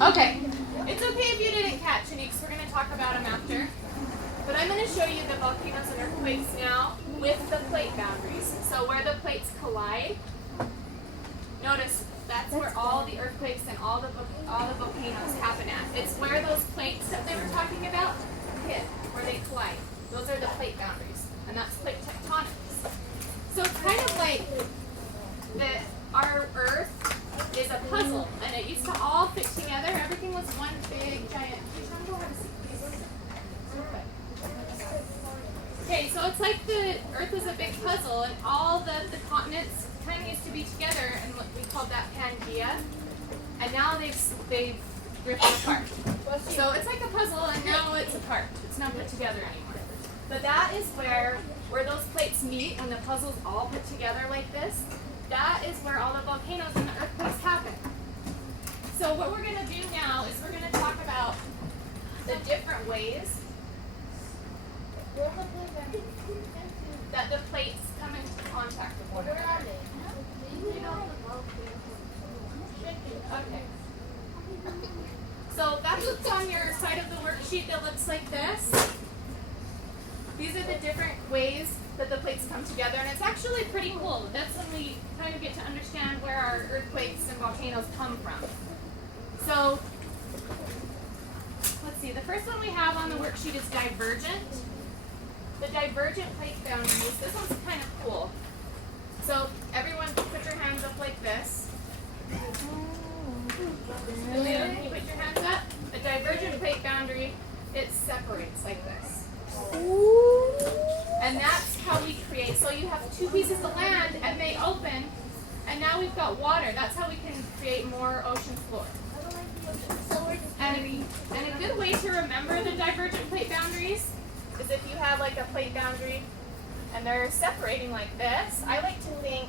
Okay, it's okay if you didn't catch any because we're going to talk about them after. But I'm going to show you the volcanoes and earthquakes now with the plate boundaries. So where the plates collide, notice that's where all the earthquakes and all the volcanoes happen at. It's where those plates that they were talking about hit, where they collide. Those are the plate boundaries, and that's plate tectonics. So it's kind of like our Earth is a puzzle, and it used to all fit together. Everything was one big giant. Okay, so it's like the Earth is a big puzzle, and all the continents kind of used to be together, and what we called that Pangea. And now they've drifted apart. So it's like a puzzle, and now it's apart. It's not put together anymore. But that is where those plates meet, and the puzzle's all put together like this. That is where all the volcanoes and the earthquakes happen. So what we're going to do now is we're going to talk about the different ways that the plates come into contact with one another. Okay. So that's what's on your side of the worksheet that looks like this. These are the different ways that the plates come together, and it's actually pretty cool. That's when we kind of get to understand where our earthquakes and volcanoes come from. So, let's see, the first one we have on the worksheet is divergent. The divergent plate boundaries, this one's kind of cool. So, everyone put your hands up like this. Leo, can you put your hands up? A divergent plate boundary, it separates like this. And that's how we create. So you have two pieces of land and they open, and now we've got water. That's how we can create more ocean floor. And a good way to remember the divergent plate boundaries is if you have like a plate boundary and they're separating like this. I like to think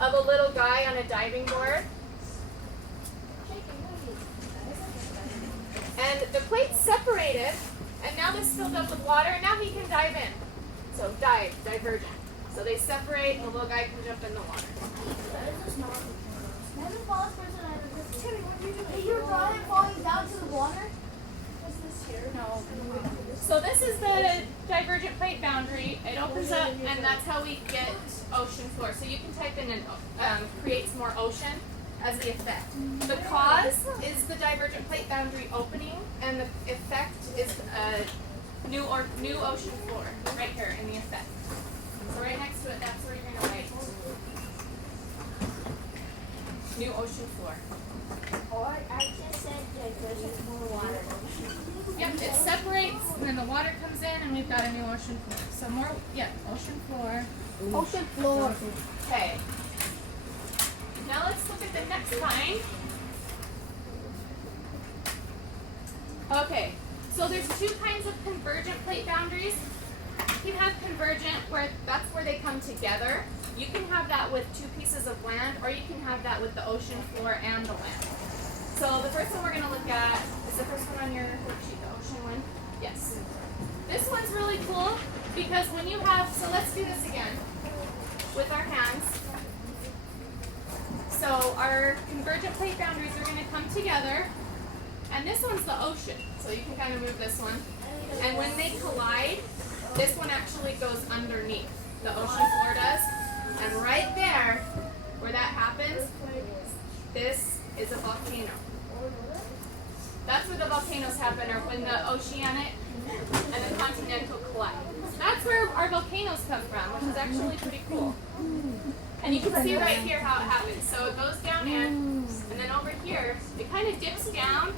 of a little guy on a diving board. And the plate's separated, and now this filled up with water, and now he can dive in. So divergent. So they separate, and the little guy can jump in the water. You're falling down to the water? Is this here? No. So this is the divergent plate boundary. It opens up, and that's how we get ocean floor. So you can type in and creates more ocean as the effect. The cause is the divergent plate boundary opening, and the effect is new ocean floor right here in the effect. So right next to it, that's where you're going to write new ocean floor. Or I just said divergent more water. Yep, it separates, and then the water comes in, and we've got a new ocean floor. So more, ocean floor. Ocean floor. Okay. Now let's look at the next kind. Okay, so there's two kinds of convergent plate boundaries. You can have convergent where that's where they come together. You can have that with two pieces of land, or you can have that with the ocean floor and the land. So the first one we're going to look at is the first one on your worksheet, the ocean one. Yes. This one's really cool because when you have, so let's do this again with our hands. So our convergent plate boundaries are going to come together, and this one's the ocean. So you can kind of move this one. And when they collide, this one actually goes underneath. The ocean floor does. And right there, where that happens, this is a volcano. That's where the volcanoes happen, or when the oceanic and the continental collide. That's where our volcanoes come from, which is actually pretty cool. And you can see right here how it happens. So it goes down in, and then over here, it kind of dips down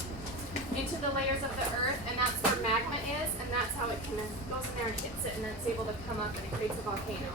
into the layers of the earth, and that's where magma is, and that's how it kind of goes in there and hits it, and then it's able to come up and it creates a volcano.